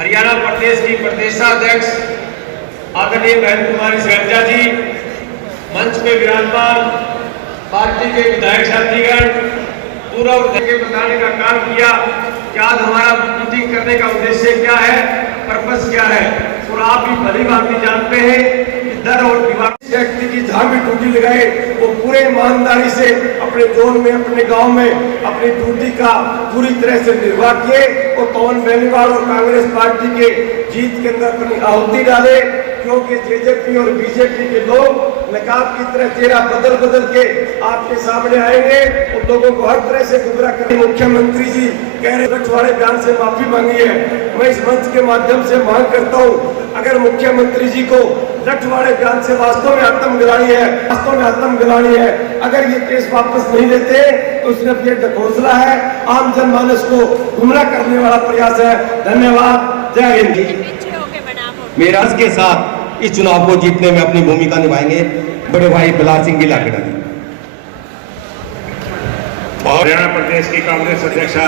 हरियाणा प्रदेश की प्रदेशाध्यक्ष आदरणीय बहन कुमारी शैलजा जी, मंच पे विराजमान पार्टी के विधायक साथीगण, पूर्व के बताने का काम किया कि आज हमारा मीटिंग करने का उद्देश्य क्या है, पर्पस क्या है। और आप भी भली भांति जानते हैं कि दर और दीवार व्यक्ति की जहां भी ड्यूटी लगाए वो पूरे ईमानदारी से अपने जोन में, अपने गांव में अपनी ड्यूटी का पूरी तरह से निर्वाह किए और पवन बेनीवाल और कांग्रेस पार्टी के जीत के अंदर अपनी आहुति डाले, क्योंकि जेजेपी और बीजेपी के लोग नकाब की तरह चेहरा बदल बदल के आपके सामने आएंगे और लोगों को हर तरह से गुमराह करेंगे। मुख्यमंत्री जी कह रहे रखवाड़े बयान से माफी मांगी है। मैं इस मंच के माध्यम से मांग करता हूँ, अगर मुख्यमंत्री जी को रखवाड़े बयान से वास्तव में आत्मग्लानि है, अगर ये केस वापस नहीं लेते तो सिर्फ ये ढकोसला है, आम जनमानस को गुमराह करने वाला प्रयास है। धन्यवाद, जय हिंद। मेराज के साथ इस चुनाव को जीतने में अपनी भूमिका निभाएंगे बड़े भाई बिलाल सिंह गिलागढ़ जी। हरियाणा प्रदेश की कांग्रेस अध्यक्षा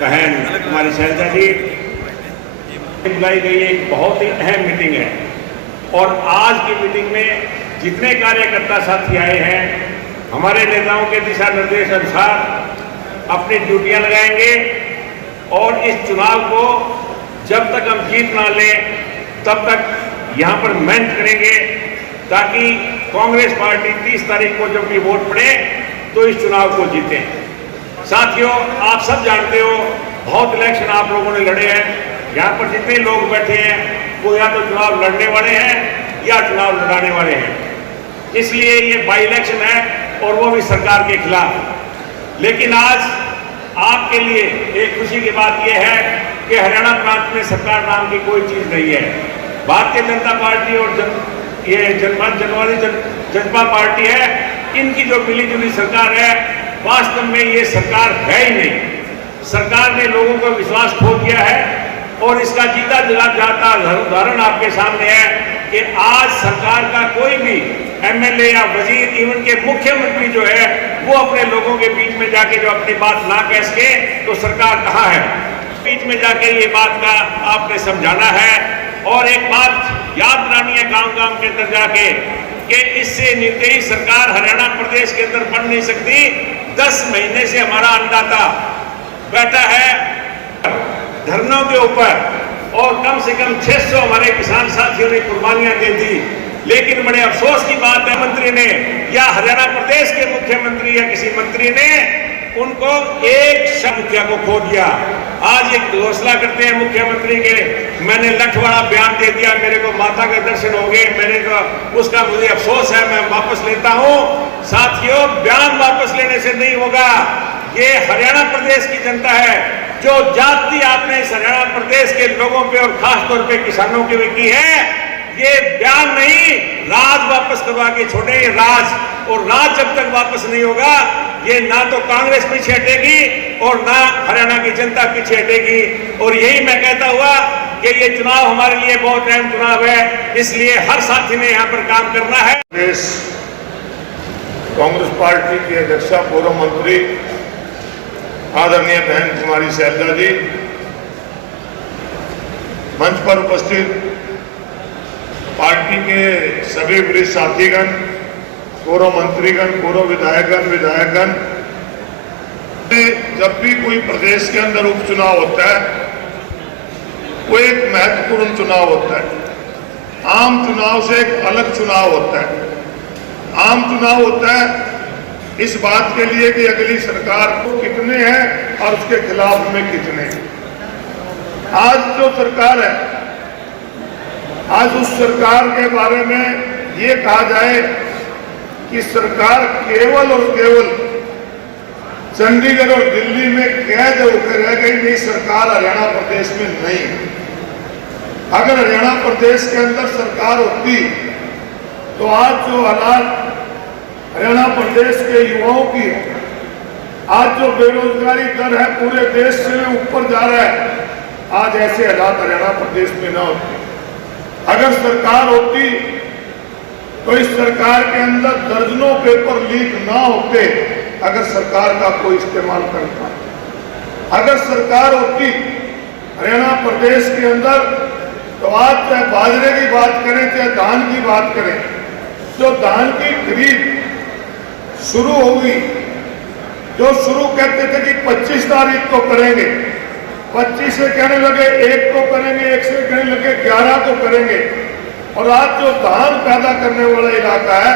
बहन कुमारी शैलजा जी, बुलाई गई एक बहुत ही अहम मीटिंग है और आज की मीटिंग में जितने कार्यकर्ता साथी आए हैं, हमारे नेताओं के दिशा निर्देश अनुसार अपनी ड्यूटियां लगाएंगे और इस चुनाव को जब तक हम जीत ना लें तब तक यहाँ पर मेहनत करेंगे ताकि कांग्रेस पार्टी 30 तारीख को जब भी वोट पड़े तो इस चुनाव को जीते। साथियों, आप सब जानते हो बहुत इलेक्शन आप लोगों ने लड़े हैं। यहाँ पर जितने लोग बैठे हैं वो या तो चुनाव लड़ने वाले हैं या चुनाव लड़ाने वाले हैं, इसलिए ये बाई इलेक्शन है और वो भी सरकार के खिलाफ। लेकिन आज आपके लिए एक खुशी की बात यह है कि हरियाणा प्रांत में सरकार नाम की कोई चीज नहीं है। भारतीय जनता पार्टी और जनता पार्टी है, इनकी जो मिली जुली सरकार है, वास्तव में ये सरकार है ही नहीं। सरकार ने लोगों का विश्वास खो दिया है और इसका जीता जाता उदाहरण आपके सामने है कि आज सरकार का कोई भी एमएलए या वजीर, इवन के मुख्यमंत्री जो है, वो अपने लोगों के बीच में जाके जो अपनी बात ना कह सके तो सरकार कहाँ है। बीच में जाके ये बात का आपने समझाना है और एक बात याद दिलानी है गांव-गांव के अंदर जाके कि इससे निर्दयी सरकार हरियाणा प्रदेश के अंदर बन नहीं सकती। 10 महीने से हमारा अन्नदाता बैठा है धरनों के ऊपर और कम से कम 600 हमारे किसान साथियों ने कुर्बानियां दे दी। लेकिन बड़े अफसोस की बात है, मंत्री ने या हरियाणा प्रदेश के मुख्यमंत्री या किसी मंत्री ने उनको एक शब्द को खो दिया। आज एक घोषणा करते हैं मुख्यमंत्री के, मैंने लठवाड़ा बयान दे दिया, मेरे को माता के दर्शन हो गए, मेरे को उसका मुझे अफसोस है, मैं वापस लेता हूं। साथियों, बयान वापस लेने से नहीं होगा। ये हरियाणा प्रदेश की जनता है, जो जाति आपने इस हरियाणा प्रदेश के लोगों पे और खास तौर पे किसानों के की है, ये बयान नहीं, राज वापस करवा के छोड़े राज। और राज जब तक वापस नहीं होगा, ये ना तो कांग्रेस पीछे हटेगी और ना हरियाणा की जनता पीछे हटेगी। और यही मैं कहता हुआ कि ये चुनाव हमारे लिए बहुत अहम चुनाव है, इसलिए हर साथी ने यहाँ पर काम करना है। कांग्रेस पार्टी की अध्यक्षा पूर्व मंत्री आदरणीय बहन कुमारी शैलजा जी, मंच पर उपस्थित पार्टी के सभी वरिष्ठ साथीगण, पूर्व मंत्रीगण, पूर्व विधायकगण, जब भी कोई प्रदेश के अंदर उपचुनाव होता है वो एक महत्वपूर्ण चुनाव होता है। आम चुनाव से एक अलग चुनाव होता है। आम चुनाव होता है इस बात के लिए कि अगली सरकार को कितने हैं और उसके खिलाफ में कितने हैं। आज जो सरकार है, आज उस सरकार के बारे में ये कहा जाए कि सरकार केवल और केवल चंडीगढ़ और दिल्ली में कैद होकर रह गई, नहीं, सरकार हरियाणा प्रदेश में नहीं। अगर हरियाणा प्रदेश के अंदर सरकार होती तो आज जो हालात हरियाणा प्रदेश के युवाओं की, आज जो बेरोजगारी दर है पूरे देश से ऊपर जा रहा है, आज ऐसे हालात हरियाणा प्रदेश में ना होते। अगर सरकार होती तो इस सरकार के अंदर दर्जनों पेपर लीक ना होते अगर सरकार का कोई इस्तेमाल करता। अगर सरकार होती हरियाणा प्रदेश के अंदर तो आज चाहे बाजरे की बात करें चाहे धान की बात करें, जो धान की खरीद शुरू होगी, जो शुरू कहते थे कि 25 तारीख को करेंगे, 25 से कहने लगे 1 को करेंगे, 1 से कहने लगे 11 को करेंगे। और आज जो धान पैदा करने वाला इलाका है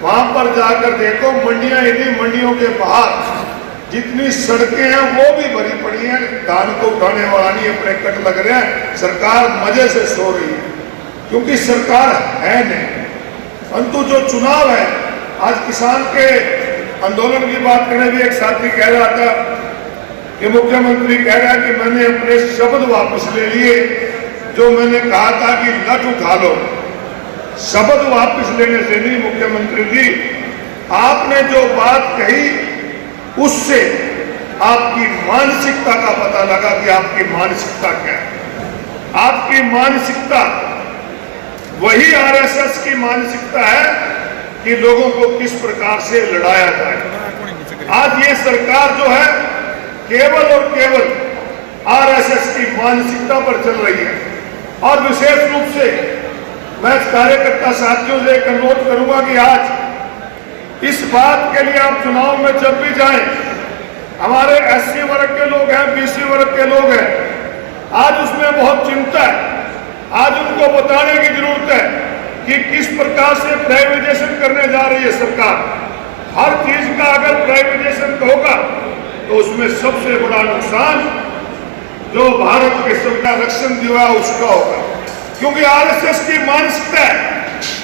वहां पर जाकर देखो, मंडियां इन्हीं मंडियों के बाहर जितनी सड़कें हैं वो भी भरी पड़ी हैं, धान को उठाने वाला नहीं, अपने कट लग रहे हैं। सरकार मजे से सो रही है क्योंकि सरकार है नहीं। परंतु जो चुनाव है, आज किसान के आंदोलन की बात करने भी एक साथी कह रहा था कि मुख्यमंत्री कह रहा है कि मैंने अपने शब्द वापस ले लिए, जो मैंने कहा था कि लठ उठा लो। शब्द वापस लेने से नहीं मुख्यमंत्री जी, आपने जो बात कही उससे आपकी मानसिकता का पता लगा कि आपकी मानसिकता क्या है। आपकी मानसिकता वही आरएसएस की मानसिकता है कि लोगों को किस प्रकार से लड़ाया जाए। आज ये सरकार जो है केवल और केवल आरएसएस की मानसिकता पर चल रही है। और विशेष रूप से मैं कार्यकर्ता साथियों से एक अनुरोध करूंगा कि आज इस बात के लिए आप चुनाव में जब भी जाएं, हमारे एससी वर्ग के लोग हैं, बीसी वर्ग के लोग हैं, आज उसमें बहुत चिंता है। आज उनको बताने की जरूरत है कि किस प्रकार से प्राइवेटाइजेशन करने जा रही है सरकार। हर चीज का अगर प्राइवेटाइजेशन होगा तो उसमें सबसे बड़ा नुकसान जो भारत के संविधान आरक्षण दिया है उसका होगा। क्योंकि आरएसएस की मानसिकता है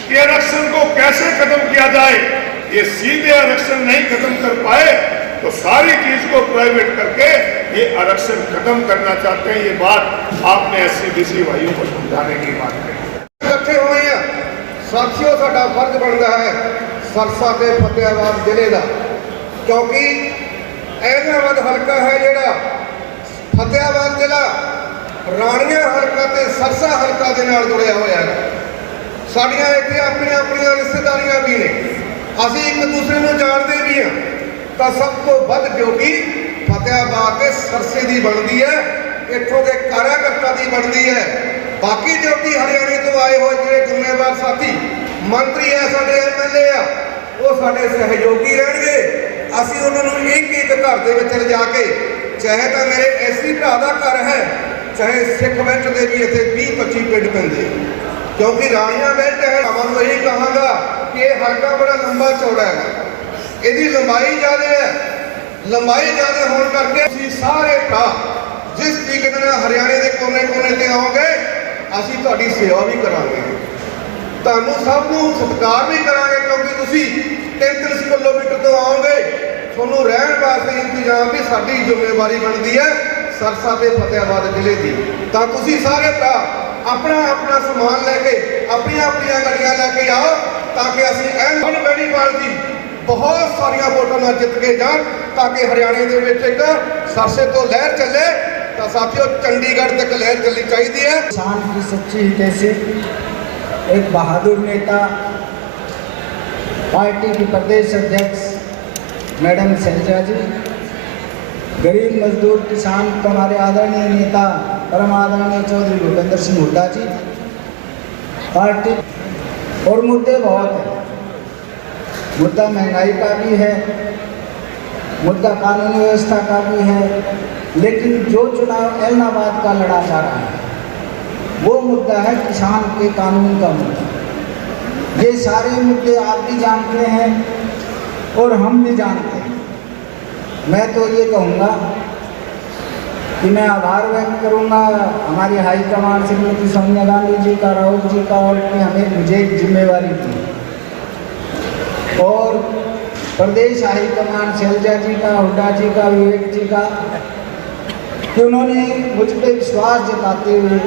कि आरक्षण को कैसे खत्म किया जाए। ये सीधे आरक्षण नहीं खत्म कर पाए तो सारी चीज को प्राइवेट करके ये आरक्षण खत्म करना चाहते हैं। ये बात आपने एससी बीसी भाइयों को समझाने की बात कही। इकट्ठे हुए हैं साथियों, साडा फर्ज बनता है सरसा ते फतेहाबाद जिले का, क्योंकि एहनाबाद हल्का है जिहड़ा फतेहाबाद जिला राणिया हल्का ते सरसा हल्का दे नाल जुड़िया होया है। साडियां इत्थे अपनी अपनी रिश्तेदारियां भी ने, असीं एक दूसरे को जानते भी हैं, तो सब तो वध ड्यूटी फतेहाबाद के सरसे की बनती है, इत्थों के कार्यकर्ता की बनती है। बाकी ड्यूटी हरियाणे तो आए हुए जो जिम्मेवार साथी मंत्री है, साडे एमएलए आ, वो साडे सहयोगी रहेंगे। असीं उन्होंने एक एक घर दे विच जाके, चाहे तो मेरे एससी भरा का घर है, चाहे सिख बेल्ट के भी इतने 20-25 पिंड पेंदे, क्योंकि राणिया बेल्ट है। मैं यही कहांगा कि यह हल्का बड़ा लंबा चौड़ा है, इसकी लंबाई ज़्यादा है। लंबाई ज़्यादा होने करके असीं सारे भरा जिस तरीके हरियाणे के कोने कोने से आओगे, असीं तुहाडी सेवा भी करांगे, तुहानूं सब नूं सत्कार भी करांगे, क्योंकि तुसीं 33 किलोमीटर तो आओगे। तुहानूं रहण वास्ते इंतजाम भी साडी जिम्मेवारी बनती है सरसा ते फतेहाबाद जिले की। तो तुसीं सारे भरा अपना अपना समान लैके अपनी अपनी गड्डियां लैके आओ, ताकि असीं एन बेनीपाल जी बहुत सारिया वोटां नाल जित के जान, ताकि हरियाणे दे विच एक सरसे तो लहर चले। तो साथियों, चंडीगढ़ तक लहर चलनी चाहिए है। किसान की सच्ची हितैषी, एक बहादुर नेता, पार्टी की प्रदेश अध्यक्ष मैडम शैलजा जी, गरीब मजदूर किसान तो हमारे आदरणीय नेता परम आदरणीय चौधरी भूपेंद्र सिंह हुड्डा जी। पार्टी और मुद्दे बहुत हैं, मुद्दा महंगाई का भी है, मुद्दा कानून व्यवस्था का भी है, लेकिन जो चुनाव एलनाबाद का लड़ा जा रहा है वो मुद्दा है किसान के कानून का मुद्दा। ये सारे मुद्दे आप भी जानते हैं और हम भी जानते हैं। मैं तो ये कहूँगा कि मैं आभार व्यक्त करूँगा हमारी हाईकमान श्रीमती सोनिया गांधी जी का, राहुल जी का, और कि हमें मुझे एक जिम्मेवारी दी, और प्रदेश हाईकमान शैलजा जी का, हुड्डा जी का, विवेक जी का, कि उन्होंने मुझ पर विश्वास जताते हुए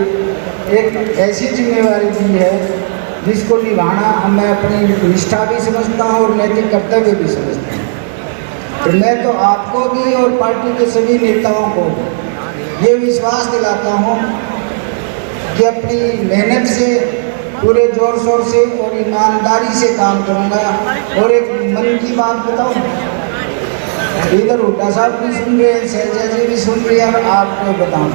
एक ऐसी जिम्मेवारी दी है जिसको निभाना मैं अपनी निष्ठा भी समझता हूँ और नैतिक कर्तव्य भी समझता हूँ। तो मैं तो आपको भी और पार्टी के सभी नेताओं को ये विश्वास दिलाता हूँ कि अपनी मेहनत से, पूरे जोर शोर से और ईमानदारी से काम करूँगा। और एक मन की बात बताऊँ, इधर हुड्डा साहब भी सुन रहे हैं, शैलजा जी भी सुन रहे हैं, और आपको बताऊँ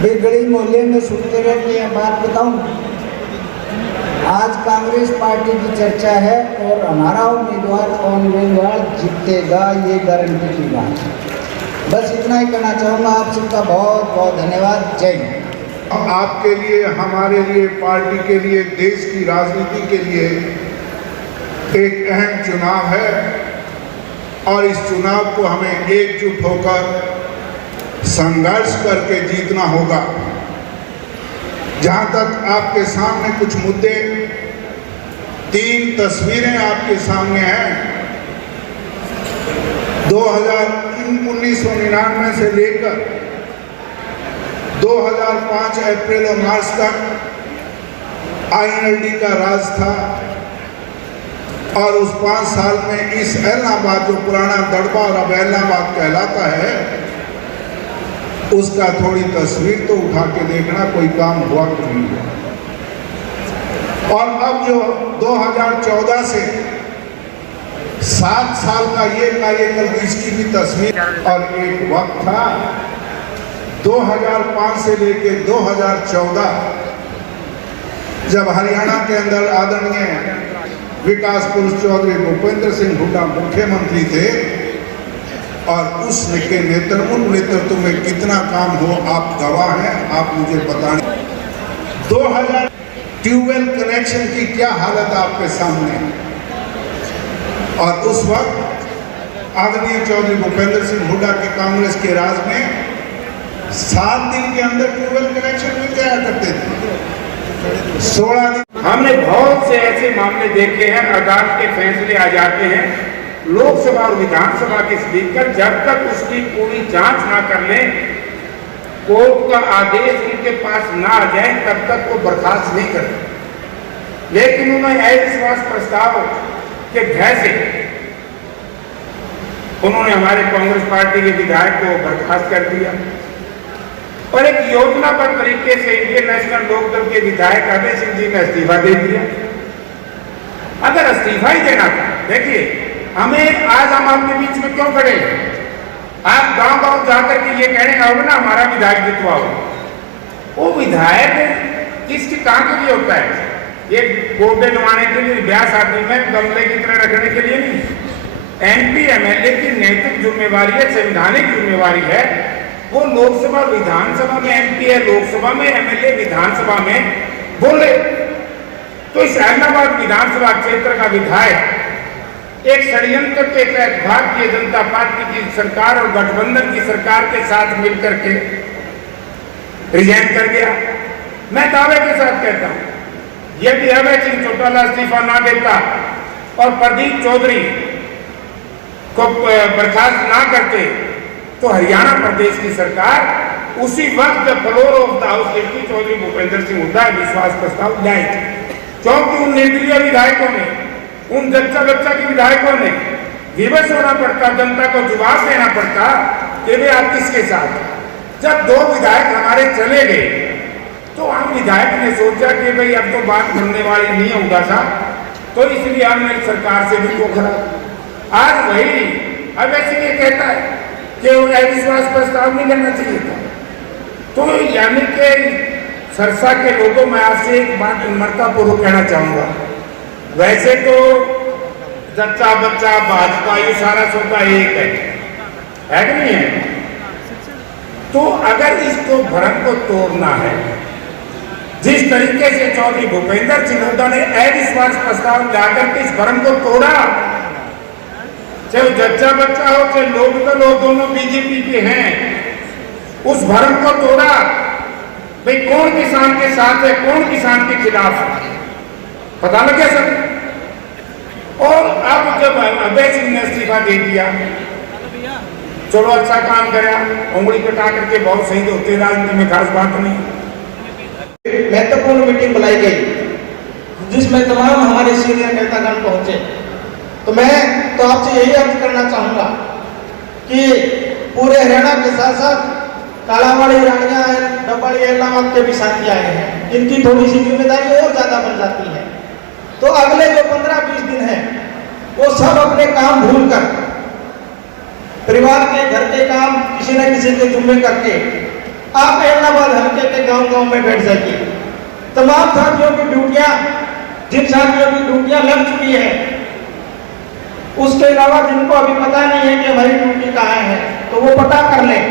भाई गली मोहल्ले में सुनते रहते हैं। बात बताऊं, आज कांग्रेस पार्टी की चर्चा है और हमारा उम्मीदवार पवन जीतेगा, ये गारंटी की बात है। बस इतना ही कहना चाहूँगा। आप सबका बहुत बहुत धन्यवाद। जय हिंद। आपके लिए, हमारे लिए, पार्टी के लिए, देश की राजनीति के लिए एक अहम चुनाव है और इस चुनाव को हमें एकजुट होकर संघर्ष करके जीतना होगा। जहाँ तक आपके सामने कुछ मुद्दे, 3 तस्वीरें आपके सामने हैं। 1999 से लेकर 2005 अप्रैल और मार्च तक INLD का राज था और उस 5 साल में इस ऐलनाबाद, जो पुराना दड़बा और अब ऐलनाबाद कहलाता है, उसका थोड़ी तस्वीर तो उठा के देखना, कोई काम हुआ तो नहीं हुआ। और अब जो 2014 से 7 साल का ये कार्यकाल, इसकी भी तस्वीर। और एक वक्त था 2005 से लेके 2014, जब हरियाणा के अंदर आदरणीय विकास पुरुष चौधरी भूपेंद्र सिंह हुड्डा मुख्यमंत्री थे और उसके नेतृत्व में कितना काम हो आप गवाह हैं। आप मुझे बताएं 2000 ट्यूबवेल कनेक्शन की क्या हालत आपके सामने है। और उस वक्त आदरणीय चौधरी भूपेंद्र सिंह हुड्डा के कांग्रेस के राज में 7 दिन के अंदर ट्यूबवेल कनेक्शन मिल जाया करते थे। 16 दिन। हमने बहुत से ऐसे मामले देखे हैं, अदालत के फैसले आ जाते हैं, लोकसभा और विधानसभा के स्पीकर जब तक उसकी पूरी जांच ना कर लें, कोर्ट का आदेश उनके पास ना आ जाए, तब तक वो बर्खास्त नहीं करते। लेकिन उन्होंने अविश्वास प्रस्ताव के भय से उन्होंने हमारे कांग्रेस पार्टी के विधायक को बर्खास्त कर दिया और एक योजनाबद्ध तरीके से इंडियन नेशनल लोकदल के विधायक अभय सिंह जी ने इस्तीफा दे दिया। अगर इस्तीफा ही देना था, देखिए हमें आज हम आपके बीच में क्यों खड़े हैं? आप गांव-गांव जाकर के ये कह रहे हैं अब ना हमारा विधायक जितवाओ। वो विधायक किसके काम के लिए होता है? ये गोटे नवाने के लिए, ब्याह शादी में गमले की तरह रखने के लिए नहीं। MP MLA की नैतिक जिम्मेवारी है, संवैधानिक जिम्मेवारी है। वो लोकसभा विधानसभा में MP है, लोकसभा में MLA, विधानसभा में बोले। तो इस ऐलनाबाद विधानसभा क्षेत्र का विधायक एक षड्यंत्र के तहत भारतीय जनता पार्टी की सरकार और गठबंधन की सरकार के साथ मिलकर के रिजाइन कर गया। मैं दावे के साथ कहता हूं, यदि अभय सिंह चौटाला इस्तीफा ना देता और प्रदीप चौधरी को बर्खास्त ना करते तो हरियाणा प्रदेश की सरकार उसी वक्त फ्लोर ऑफ द हाउस लेती चौधरी भूपेंद्र सिंह हुड्डा विश्वास प्रस्ताव लाए थे। क्योंकि उन निर्दलीय विधायकों ने, उन जच्चा बच्चा के विधायकों ने विवश होना पड़ता, जनता को जवाब देना पड़ता कि वे आप किसके साथ। जब 2 विधायक हमारे चले गए तो हम विधायक ने सोचा कि भाई अब तो बात बनने वाली नहीं होगा सा, तो इसलिए हमने सरकार से भी टोकरा। आज वही अब ऐसे ये कहता है कि अविश्वास प्रस्ताव नहीं लेना चाहिए था। तो यानी कि सरसा के लोगों में आपसे एक बात विनम्रता पूर्वक कहना चाहूंगा, वैसे तो जच्चा बच्चा भाजपा ये सारा सौदा एक है कि नहीं है? तो अगर इसको भ्रम को तोड़ना है, जिस तरीके से चौधरी भूपेंद्र सिंह हुड्डा ने अविश्वास प्रस्ताव लाकर के इस भ्रम को तोड़ा, चाहे जच्चा बच्चा हो चाहे लोकदल हो, दोनों बीजेपी के हैं, उस भ्रम को तोड़ा। भाई कौन किसान के साथ है, कौन किसान के खिलाफ है, पता लग गया सब। और अब जब अभय सिंह ने इस्तीफा दे दिया, चलो अच्छा काम करा, उंगली कटा करके बहुत शहीद होते, राजनीति में खास बात नहीं। महत्वपूर्ण मीटिंग बुलाई गई जिसमें तमाम हमारे सीनियर नेतागण पहुंचे। तो मैं तो आपसे यही अर्ज करना चाहूंगा कि पूरे हरियाणा के साथ साथ कालावाड़ी, रानिया, डब्बाड़ी, ऐलनाबाद के भी साथी आए हैं, इनकी थोड़ी सी जिम्मेदारी और ज्यादा बन जाती है। तो अगले जो 15-20 दिन है वो सब अपने काम भूलकर, परिवार के घर के काम किसी न किसी के जिम्मे करके आप इलाहाबाद हल्के के गांव-गांव में बैठ जाइए। तमाम साथियों की ड्यूटियां, जिन साथियों की ड्यूटियां लग चुकी है, उसके अलावा जिनको अभी पता नहीं है कि हमारी ड्यूटी कहाँ है, तो वो पता कर लें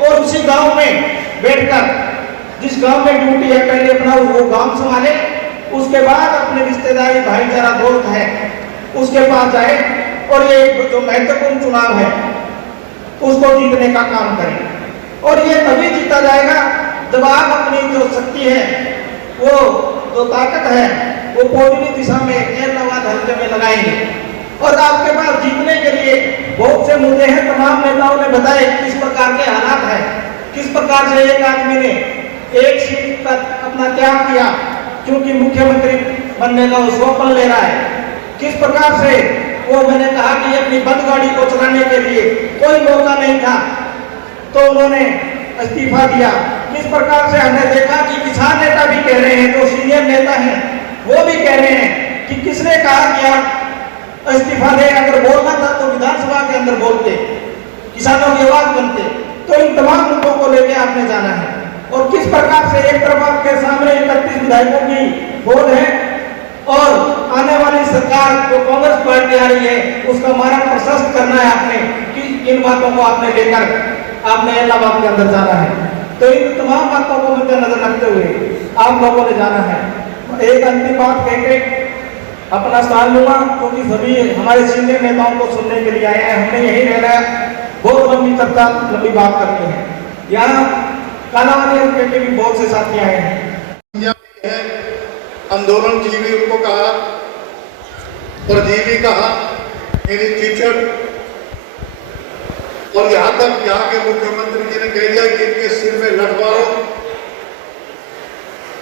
और उसी गांव में बैठकर, जिस गांव में ड्यूटी है, पहले अपना वो गांव संभाले, उसके बाद अपने रिश्तेदारी भाईचारा दोस्त है उसके पास जाए और ये जो महत्वपूर्ण चुनाव है उसको जीतने का काम करें। और ये तभी जीता जाएगा जब आप अपनी जो शक्ति है, वो जो ताकत है, वो पॉजिटिव दिशा में इलाहाबाद हल्के में लगाएंगे। और आपके पास जीतने के लिए बहुत से मुद्दे हैं, तमाम नेताओं ने बताए किस प्रकार के हालात है, किस प्रकार से एक आदमी ने एक सीट पर अपना त्याग किया क्योंकि मुख्यमंत्री बनने का वो स्वप्न ले रहा है, किस प्रकार से वो, मैंने कहा कि अपनी बंद गाड़ी को चलाने के लिए कोई मौका नहीं था तो उन्होंने इस्तीफा दिया। किस प्रकार से हमने देखा कि किसान नेता भी कह रहे हैं, जो सीनियर नेता हैं वो भी कह रहे हैं कि किसने कहा कि आप इस्तीफा दें, अगर बोलना था तो विधानसभा के अंदर बोलते, किसानों की आवाज बनते। तो इन तमाम मुद्दों को लेकर आपने जाना है। और किस प्रकार से एक तरफ आपके सामने 31 विधायकों की बोल है और आने वाली सरकार जो कांग्रेस पार्टी आ रही है उसका मार्ग प्रशस्त करना है आपने, कि इन बातों को आपने लेकर आपने इलाहाबाद के अंदर जाना है। तो इन तमाम बातों को मद्देनजर रखते हुए आप लोगों ने जाना है। एक अंतिम बात कह के अपना स्थान लूंगा, क्योंकि सभी हमारे सीनियर नेताओं को सुनने के लिए आए हैं, हमने यही रहना है, बहुत लंबी चर्चा, लंबी बात करनी है। यहाँ कालावानी के भी बहुत से साथी आए हैं। आंदोलन जीवी उनको कहा, परजीवी कहा, यानी कीचड़, और यहाँ तक यहाँ के मुख्यमंत्री जी ने कह दिया कि इनके सिर में लठमारो,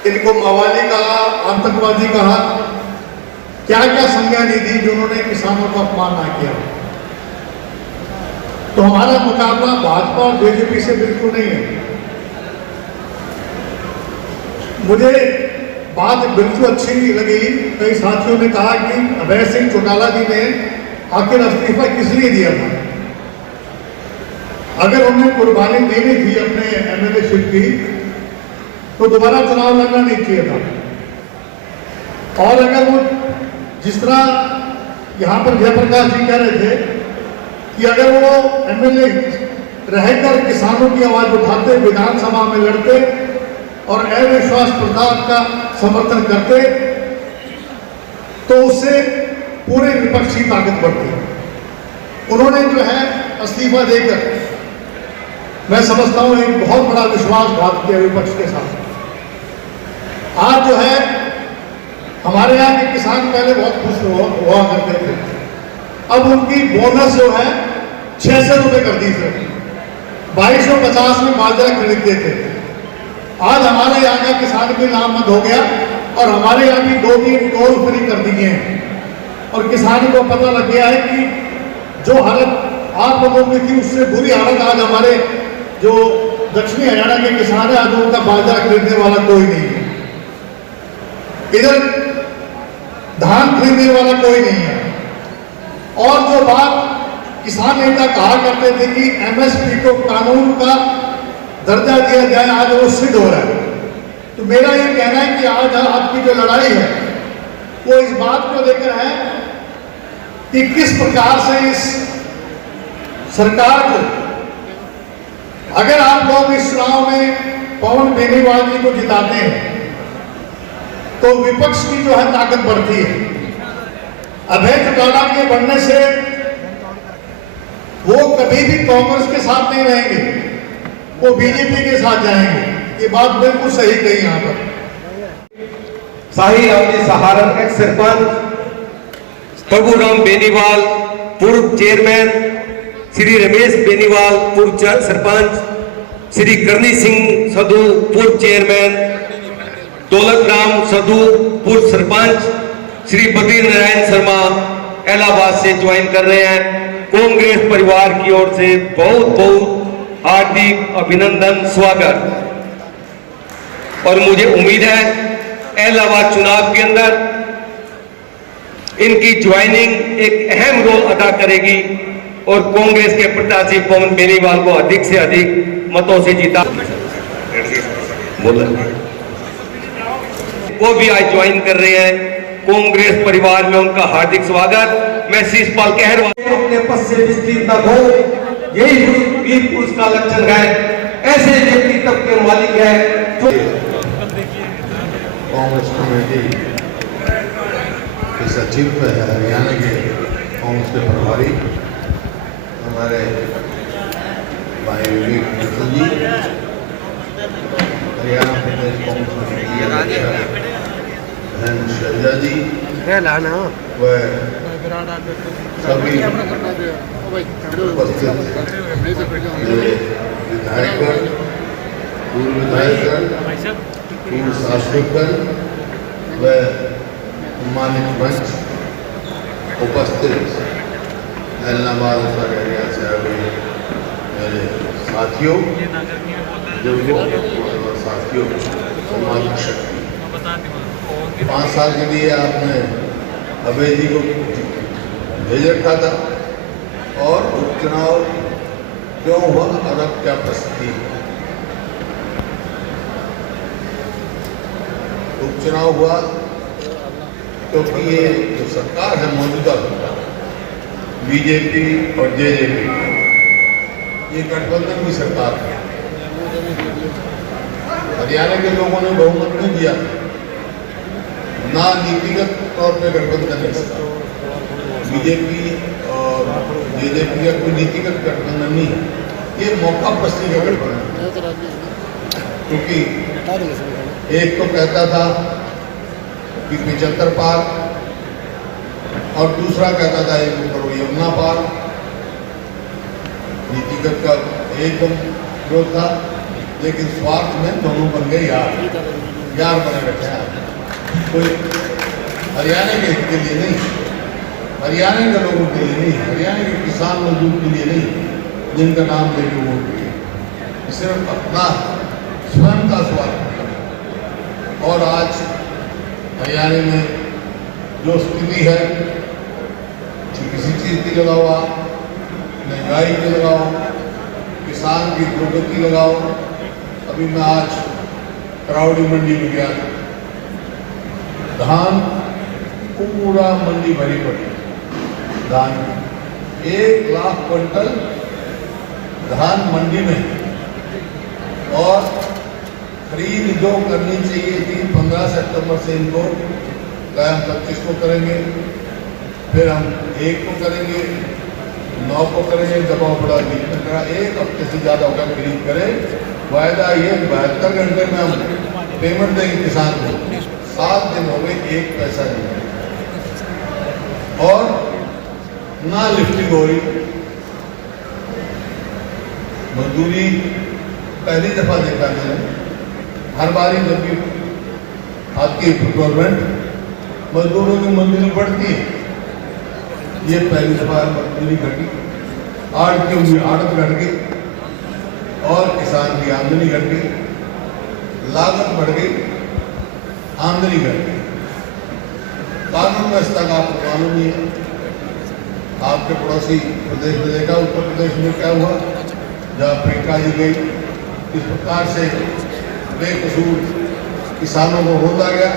इनको मवाली कहा, आतंकवादी कहा, क्या क्या संज्ञा नहीं दी जिन्होंने किसानों का अपमान ना किया। तो हमारा मुकाबला भाजपा और बीजेपी से बिल्कुल नहीं है। मुझे बात बिल्कुल अच्छी लगी, कई साथियों ने कहा कि अभय सिंह चौटाला जी ने आखिर इस्तीफा किस लिए दिया था। अगर उन्हें कुर्बानी देनी थी अपने एमएलएशिप की तो दोबारा चुनाव लड़ना नहीं चाहिए था। और अगर वो जिस तरह यहाँ पर जयप्रकाश जी कह रहे थे कि अगर वो एमएलए रहकर किसानों की आवाज उठाते, विधानसभा में लड़ते और अविश्वास प्रस्ताव का समर्थन करते तो उससे पूरे विपक्ष की ताकत बढ़ती। उन्होंने जो है इस्तीफा देकर, मैं समझता हूं, एक बहुत बड़ा विश्वासघात किया विपक्ष के साथ। आज जो है हमारे यहाँ के किसान पहले बहुत खुश हुआ करते थे, अब उनकी बोनस जो है 600 रुपये कर दी थे, 2250 में बाजरा खरीदते थे। आज हमारे यहाँ का किसान भी नामद हो गया और हमारे यहाँ भी 2-3 टोल फ्री कर दिए हैं। और किसान को पता लग गया है कि जो हालत आप लोगों की थी उससे बुरी हालत आज हमारे जो दक्षिणी हरियाणा के किसान है, आज उनका बाजरा खरीदने वाला कोई नहीं है, इधर धान खरीदने वाला कोई नहीं है। और जो बात किसान नेता कहा करते थे कि एमएसपी को कानून का दर्जा दिया जाए, आज वो सिद्ध हो रहा है। तो मेरा ये कहना है कि आज आपकी जो लड़ाई है वो इस बात को लेकर है कि किस प्रकार से इस सरकार को, अगर आप लोग इस चुनाव में पवन बेनीवाल जी को जिताते हैं तो विपक्ष की जो है ताकत बढ़ती है। अभय चौटाला के बनने से वो कभी भी कांग्रेस के साथ नहीं रहेंगे, वो बीजेपी के साथ जाएंगे। ये बात बिल्कुल सही कही। यहाँ पर शाही रामजी सहारण एक्स सरपंच, प्रभुराम बेनीवाल पूर्व चेयरमैन, श्री रमेश बेनीवाल पूर्व सरपंच, श्री करनी सिंह सधु पूर्व चेयरमैन, दौलत राम सधु पूर्व सरपंच, श्री बद्री नारायण शर्मा इलाहाबाद से ज्वाइन कर रहे हैं। कांग्रेस परिवार की ओर से बहुत बहुत हार्दिक अभिनंदन, स्वागत। और मुझे उम्मीद है इलाहाबाद चुनाव के अंदर इनकी ज्वाइनिंग एक अहम रोल अदा करेगी और कांग्रेस के प्रत्याशी पवन बेनीवाल को अधिक से अधिक मतों से जीता। बोला वो भी आज ज्वाइन कर रहे हैं। कांग्रेस परिवार में उनका हार्दिक स्वागत। मैं शीशपाल कहरवाल अपने पद से विस्तृत न हो, यही वीर पुरुष का लक्षण है। ऐसे व्यक्तित्व के मालिक है जो कांग्रेस कमेटी के सचिव है हरियाणा के कांग्रेस के प्रभारी हमारे भाई विवेक मित्तल जी, हरियाणा प्रदेश कांग्रेस कमेटी के अध्यक्ष बहन शैलजा जी व सभी उपस्थित विधायकगण, पूर्व विधायकगण, पूर्व सांसदगण व सम्मानित मंच उपस्थित ऐलनाबाद एरिया से आए हुए मेरे साथियों, साथियों सामाजिक शक्ति 5 साल के लिए आपने अभय जी को भेज रखा था और उपचुनाव क्यों हुआ और अब क्या परिस्थिति है। उपचुनाव हुआ क्योंकि ये जो सरकार है मौजूदा बीजेपी और जेजेपी, ये गठबंधन की सरकार है। हरियाणा के लोगों ने बहुमत नहीं दिया, ना नीतिगत तौर पे गठबंधन है। बीजेपी और जेजेपी का कोई नीतिगत गठबंधन नहीं है, ये मौका प्रस्ती का गठबंधन। क्योंकि एक तो कहता था कि 75 पार और दूसरा कहता था 1 करोड़ यमुना पार। नीतिगत का एकदम विरोध था, लेकिन स्वार्थ में दोनों बन गए यार बने बैठे हैं। कोई हरियाणा के हित के लिए नहीं, हरियाणा के लोगों के लिए नहीं, हरियाणा के किसान मजदूर के लिए नहीं, जिनका नाम लेके वोट दिए, सिर्फ अपना स्वयं का स्वार्थ। और आज हरियाणा में जो स्थिति है, किसी चीज की लगाओ, आप महंगाई की लगाओ, किसान की प्रगति लगाओ। अभी मैं आज करावड़ी मंडी में गया, धान पूरा मंडी भरी पड़ी, धान 1 लाख क्विंटल धान मंडी में। और खरीद जो करनी चाहिए थी 15 सितंबर से इनको, हम 25 को करेंगे, फिर हम 1 को करेंगे, 9 को करेंगे, दबाव बड़ा बीच करा। 1 हफ्ते से ज़्यादा होगा खरीद करें। वायदा ये 72 घंटे में हम पेमेंट देंगे किसान को। 7 दिन हो गए, 1 पैसा नहीं और ना लिफ्टिंग हो रही। मजदूरी पहली दफा देखा मैंने, हर बार ही जब भी आती है गवर्नमेंट मजदूरों की मजदूरी बढ़ती है, ये पहली दफा मजदूरी घटी। आड़त घट गई और किसान की आमदनी घट गई, लागत बढ़ गई, आमदनी घट गई। कानून व्यवस्था का आपको मालूम ही है। आपके पड़ोसी प्रदेश में देखा, उत्तर प्रदेश में क्या हुआ, जहाँ प्रियंका जी गई, किस प्रकार से बेकसूर किसानों को रोका गया।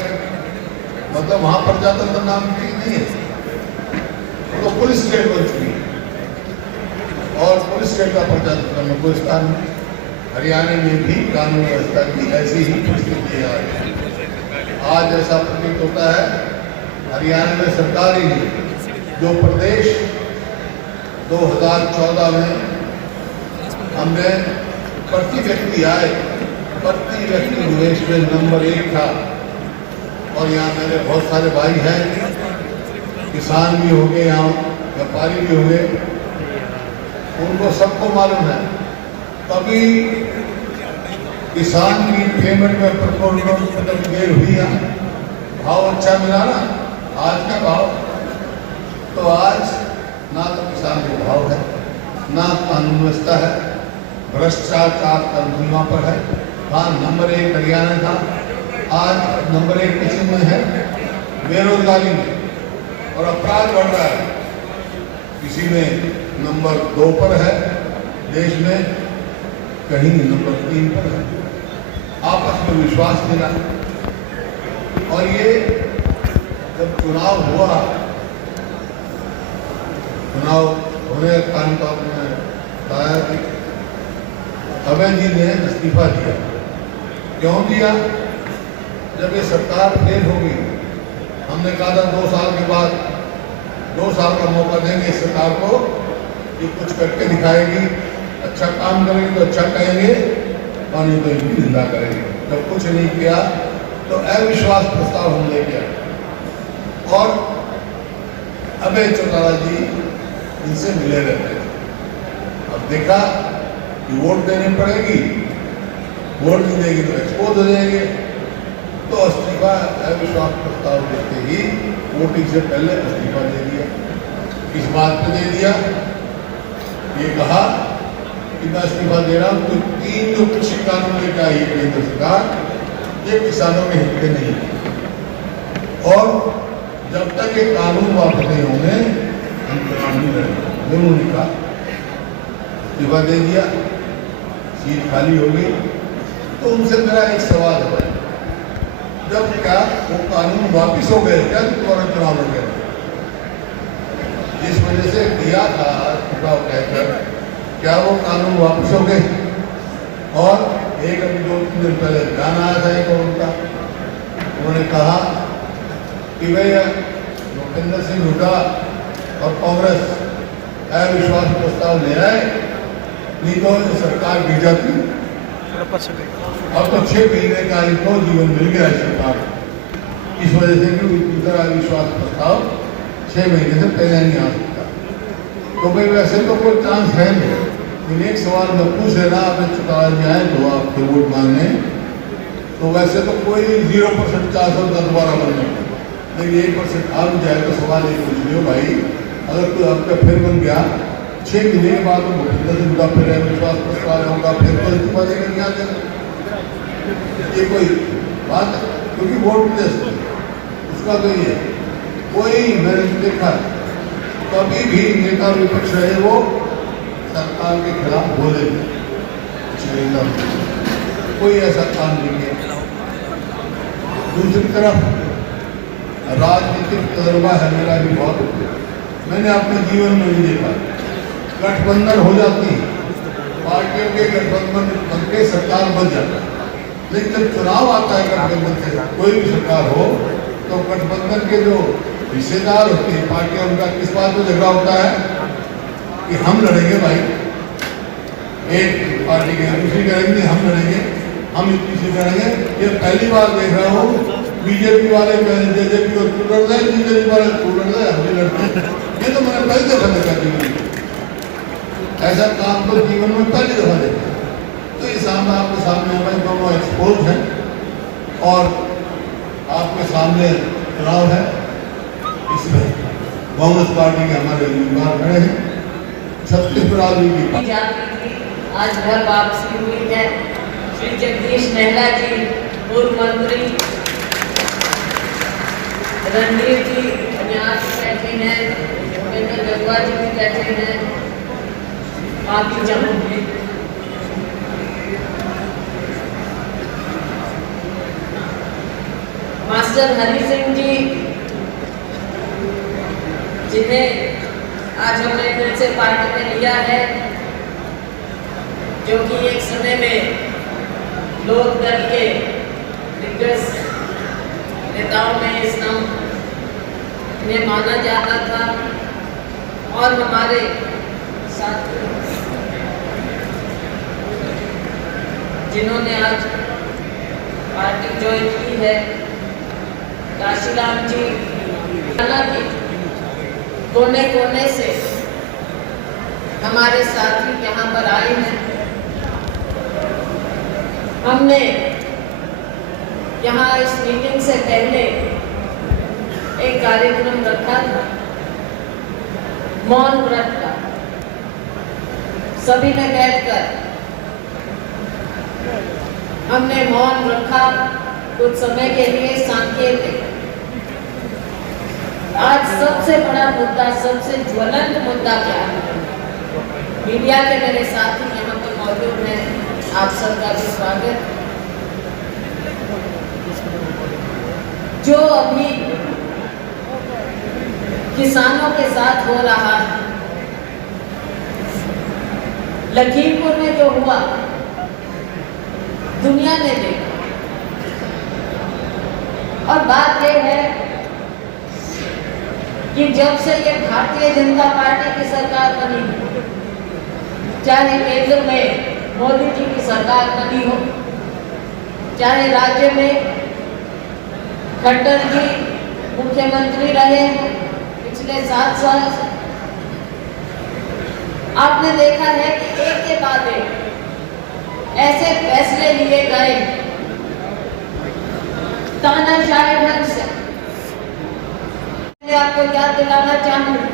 मतलब वहाँ पर जाता तो नाम की नहीं है, तो पुलिस स्टेट बन चुकी है और पुलिस स्टेट का प्रजातंत्र में कोई स्थान नहीं। हरियाणा में भी कानून व्यवस्था की ऐसी ही परिस्थिति है। आज ऐसा प्रतीत होता है हरियाणा में सरकार ही नहीं, जो प्रदेश 2014 में हमने प्रति व्यक्ति आय, प्रति व्यक्ति निवेश में नंबर 1 था। और यहाँ मेरे बहुत सारे भाई हैं, किसान भी हो गए, यहाँ व्यापारी भी हो गए, उनको सबको मालूम है। कभी किसान की पेमेंट में प्रपोजल देर हुई है, भाव अच्छा मिला ना, आज का भाव, तो आज ना तो किसान को भाव है, ना कानून व्यवस्था है, भ्रष्टाचार का सीमा पर है। हाँ, नंबर 1 हरियाणा था, आज नंबर 1 किसी में है, बेरोजगारी में, और अपराध बढ़ रहा है। किसी में नंबर 2 पर है देश में, कहीं नंबर 3 पर है। आपस में विश्वास दिला। और ये जब चुनाव हुआ, चुनाव होने के कारण तो आपने बताया कि अभय जी ने इस्तीफा दिया। क्यों दिया? जब ये सरकार फेल होगी, हमने कहा था 2 साल के बाद 2 साल का मौका देंगे इस सरकार को कि कुछ करके दिखाएगी, अच्छा काम करेगी तो अच्छा कहेंगे और नहीं तो इनकी निंदा करेंगे। जब कुछ नहीं किया तो अविश्वास प्रस्ताव हम लेके आए और अभय चौटाला जी इनसे मिले रहते थे। अब देखा कि वोट देनी पड़ेगी, वोट नहीं देगी तो एक्सपोज हो जाएंगे, तो इस्तीफा अविश्वास प्रस्ताव देते ही वोटिंग से पहले इस्तीफा दे दिया। किस बात पे दे दिया? ये कहा कि मैं इस्तीफा दे रहा हूँ, तो 3 जो कृषि कानून लेकर आई है केंद्र सरकार, ये किसानों के हित के नहीं है और जब तक ये कानून वापस नहीं होंगे हम चुनाव नहीं लड़ेंगे। उन्होंने कहा इस्तीफा दे दिया, सीट खाली हो गई। तो उनसे मेरा एक सवाल है भाई, जब क्या वो कानून वापिस हो गए क्या दोबारा चुनाव हो गए? जिस वजह से दिया था चुनाव कहकर, क्या वो कानून वापस हो गए? और एक अभी 2-3 दिन पहले बयान आया था एक उनका, उन्होंने कहा कि भैया भूपेंद्र सिंह हुड्डा और कांग्रेस अविश्वास प्रस्ताव ले आए, नहीं तो सरकार गिर जाती। अब तो 6 महीने का इनको जीवन मिल गया है सरकार, इस वजह से कि इधर अविश्वास प्रस्ताव 6 महीने से पहले नहीं आ सकता। तो भाई वैसे तो कोई चांस है नहीं, लेकिन एक सवाल मैं पूछ लेना, आपने चुनाव में आए तो आपके वोट मांगने, तो वैसे तो कोई 0% चांस होता दोबारा बनने, लेकिन 1% आ भी जाए तो सवाल ये पूछ लियो भाई, अगर कोई आपका फिर बन गया 6 महीने के बाद तो भूपेंद्र सिंह हुड्डा फिर अविश्वास प्रस्ताव होगा, फिर तो इस्तीफा देकर नहीं आ जाएगा, ये कोई बात है? क्योंकि वोट उसका तो ये कोई मैंने देखा कभी भी नेता विपक्ष रहे वो सरकार के खिलाफ बोले कोई ऐसा काम नहीं किया। दूसरी तरफ राजनीतिक तजुर्बा है मेरा भी बहुत, मैंने अपने जीवन में भी देखा गठबंधन हो जाती, पार्टियों के गठबंधन बनके सरकार बन जाता है, लेकिन जब चुनाव आता है गठबंधन से कोई भी सरकार हो तो गठबंधन के जो हिस्सेदार होती है पार्टियां, उनका किस बात पर झगड़ा होता है कि हम लड़ेंगे भाई, एक पार्टी के दूसरी करेंगे हम लड़ेंगे, हम इतनी से लड़ेंगे। ये पहली बार देख रहा हूँ बीजेपी वाले जेजेपी को तू लड़ रहे, बीजेपी वाले तू लड़ रहे, हम भी लड़ते हैं। ये तो मैंने पहली दफा देखा जीवन में, ऐसा काम तो जीवन में पहली दफा देखा। तो ये सामने आपके सामने हमारे दोनों एक्सपोज हैं और आपके सामने चुनाव है, इसमें कांग्रेस पार्टी के हमारे उम्मीदवार खड़े हैं। 36 बरादरी की आज घर वापसी हुई है। श्री जगदीश नेहरा जी पूर्व मंत्री, रणधीर जी न्यास बैठे हैं, भूपेंद्र गंगवा जी भी बैठे हैं, बाकी जम्मू भी मास्टर हरि सिंह जी जिन्हें आज हमने फिर से पार्टी में लिया है, जो कि एक समय में लोक दल के दिग्गज नेताओं में इस नाम इन्हें माना जाता था और हमारे साथ जिन्होंने आज पार्टी ज्वाइन की है, काशीराम जी कोने कोने से हमारे साथी यहाँ पर आए हैं। हमने यहाँ इस मीटिंग से पहले एक कार्यक्रम रखा था मौन व्रत का, सभी ने बैठकर हमने मौन रखा कुछ समय के लिए सांकेतिक। आज सबसे बड़ा मुद्दा, सबसे ज्वलंत मुद्दा क्या है? मीडिया के मेरे साथी यहाँ पर मौजूद हैं, आप सबका भी स्वागत। जो अभी किसानों के साथ हो रहा है, लखीमपुर में जो हुआ दुनिया ने देखा। और बात यह है कि जब से ये भारतीय जनता पार्टी की सरकार बनी, चाहे केंद्र में मोदी जी की सरकार बनी हो, चाहे राज्य में खट्टर जी मुख्यमंत्री रहे पिछले 7 साल से, आपने देखा है कि एक के बाद एक ऐसे फैसले लिए गए तानाशाही ढंग से। मैं आपको याद दिलाना चाहूंगी,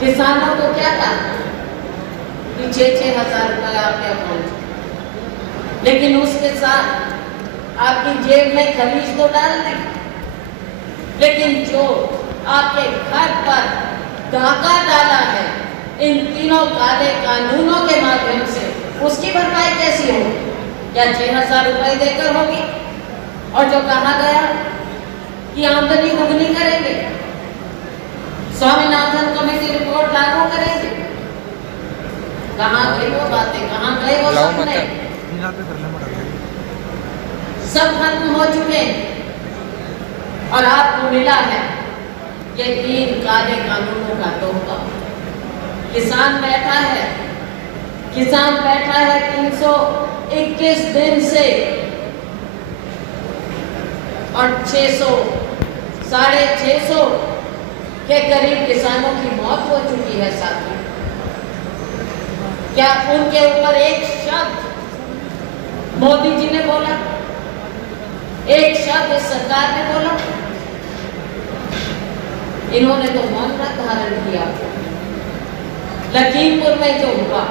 किसानों को क्या कहा कि 6-6 हजार रुपए आपके अकाउंट, लेकिन उसके साथ आपकी जेब में खलीज तो डाल दी, लेकिन जो आपके घर पर डाका डाला है इन तीनों काले कानूनों के माध्यम से, उसकी भरपाई कैसी होगी? क्या 6,000 रुपए देकर होगी? और जो कहा गया कि आमदनी दोगुनी करेंगे, स्वामीनाथन कमेटी रिपोर्ट लागू करेंगे, कहाँ गई वो बातें, कहाँ गए वो सपने? सब खत्म हो चुके हैं और आपको मिला है ये 3 काले कानूनों का तोहफा। किसान बैठा है 321 दिन से और 600-650 के करीब किसानों की मौत हो चुकी है साथियों। क्या उनके ऊपर एक शब्द मोदी जी ने बोला, एक शब्द इस सरकार ने बोला? इन्होंने तो मौन का धारण किया। लखीमपुर में जो हुआ,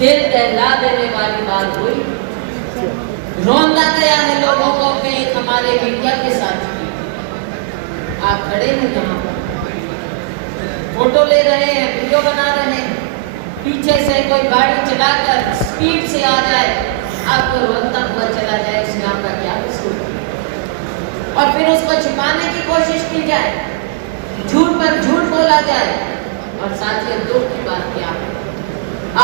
दिल दहला देने वाली बात हुई, रोंदा गया है लोगों को कि एक हमारे मीडिया के साथ की। आप खड़े हैं कहाँ पर, फोटो ले रहे हैं, वीडियो बना रहे हैं, पीछे से कोई गाड़ी चलाकर स्पीड से आ जाए, आपको रोकता हुआ चला जाए, उसमें आपका क्या कसूर है? और फिर उसको छिपाने की कोशिश की जाए, झूठ पर झूठ बोला जाए। और साथियों, दुख की बात क्या है,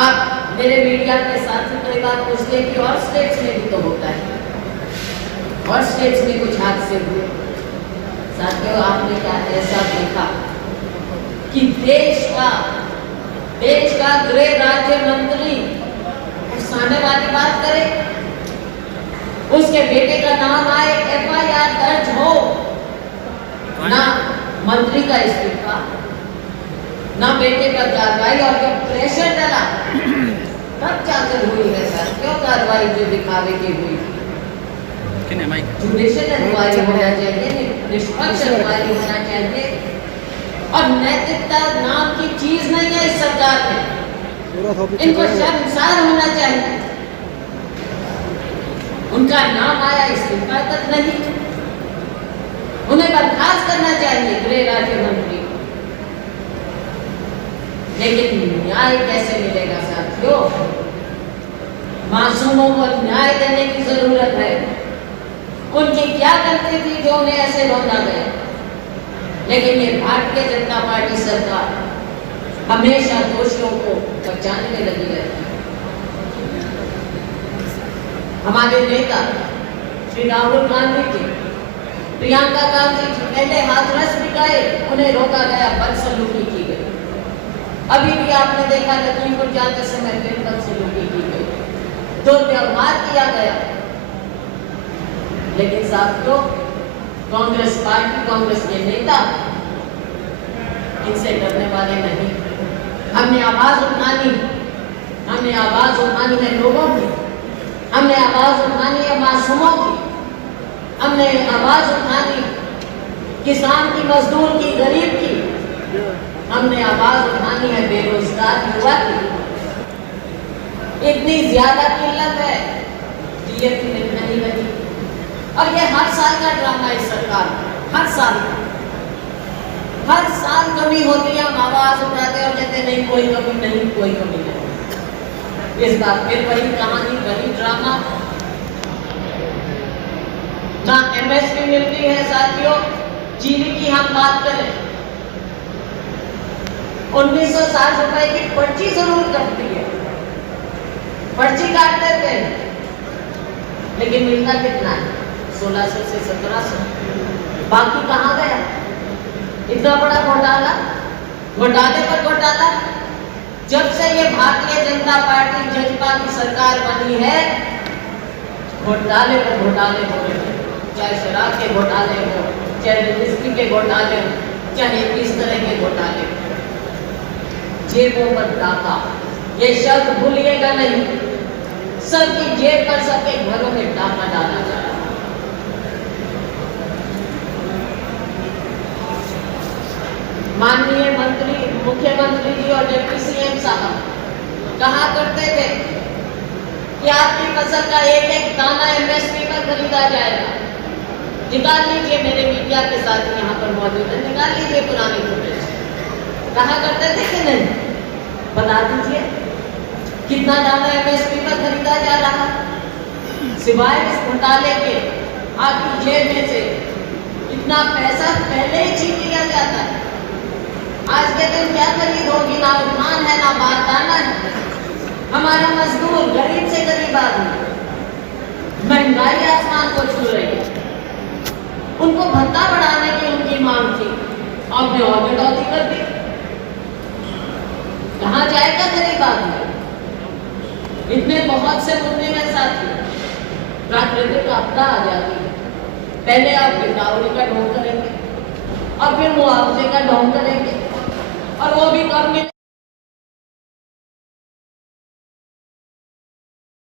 आप मेरे मीडिया के साथ कई बार पूछते हैं कि और स्टेट्स में भी तो होता है, और स्टेट्स में कुछ हादसे हुए। साथियों, आपने क्या ऐसा देखा कि देश का गृह राज्य मंत्री उकसाने वाली बात करे, उसके बेटे का नाम आए, FIR दर्ज हो, ना मंत्री का इस्तीफा, ना बेटे पर कार्रवाई, और जब प्रेशर डाला तब जाकर हुई है साथियों कार्रवाई जो दिखावे की हुई। जुडिशियल इंक्वायरी होना चाहिए, निष्पक्ष इंक्वायरी होना चाहिए, और नैतिकता नाम की चीज नहीं है इस सरकार में। इनको शर्मसार होना चाहिए। उनका नाम आया, इस्तीफा तक नहीं, उन्हें बर्खास्त करना चाहिए गृह राज्य मंत्री। लेकिन न्याय कैसे मिलेगा साथियों? मासूमों को न्याय देने की जरूरत है। उनकी क्या गलती थी जो उन्हें ऐसे रोना गया? लेकिन ये भारतीय जनता पार्टी सरकार हमेशा दोषियों को बचाने में लगी रहती है। हमारे नेता श्री राहुल गांधी जी, प्रियंका गांधी जी पहले हाथरस भी गए, उन्हें रोका गया, बदसलूकी की गई। अभी भी आपने देखा लखीमपुर जाते समय फिर बदसलूकी की गई, दुर्व्यवहार किया गया। लेकिन साथियों, कांग्रेस पार्टी, कांग्रेस के नेता इनसे डरने वाले नहीं। हमने आवाज उठानी है लोगों की, हमने आवाज उठानी है मासूमों की, हमने आवाज उठानी किसान की, मजदूर की, गरीब की, हमने आवाज उठानी है बेरोजगार युवा की। इतनी ज्यादा किल्लत है, DAP में नहीं बनी, और ये हर साल का ड्रामा है सरकार, हर साल कमी होती है, हम आवाज उठाते और कहते नहीं कोई कमी नहीं, कोई कमी नहीं। इस बार फिर वही कहानी, वही ड्रामा। ना एमएसपी मिलती है साथियों। चीनी की हम बात करें, 1960 रुपए की पर्ची जरूर कटती है, पर्ची काट देते हैं, लेकिन मिलता कितना है? 1600 से 1700। बाकी कहाँ गया? इतना बड़ा घोटाला, घोटाले पर घोटाला। जब से ये भारतीय जनता पार्टी जजपा की सरकार बनी है, घोटाले पर घोटाले हो रहे हैं। चाहे शराब के घोटाले हो, चाहे रजिस्ट्री के घोटाले हो, चाहे किस तरह के घोटाले हो। जेबों पर डाका, ये शब्द भूलिएगा नहीं। सबकी जेब पर, सबके घरों में डाका डाला जा रहा है। माननीय मंत्री, मुख्यमंत्री जी और डिप्टी सीएम साहब कहा करते थे कि आपकी फसल का एक एक दाना एमएसपी पर खरीदा जाएगा। निकाल लीजिए, मेरे मीडिया के साथ यहाँ पर मौजूद है, निकाल लीजिए पुरानी फुटेज। कहा करते थे कि नहीं? बता दीजिए कितना दाना एमएसपी पर खरीदा जा रहा है। सिवाय इस घोटाले के आपकी जेब में से इतना पैसा पहले ही छीन लिया जाता है। आज के दिन क्या खरीद होगी? ना उठान है, ना बारदाना है। हमारा मजदूर, गरीब से गरीब आदमी, महंगाई आसमान को छू रही है। उनको भत्ता बढ़ाने की उनकी मांग थी, आपने और कटौती कर दी। कहाँ जाएगा गरीब आदमी? इतने बहुत से मुद्दे हैं साथियों। प्राकृतिक आपदा आ जाती है, पहले आप गिरदावरी का ढोंग करेंगे और फिर मुआवजे का ढोंग करेंगे।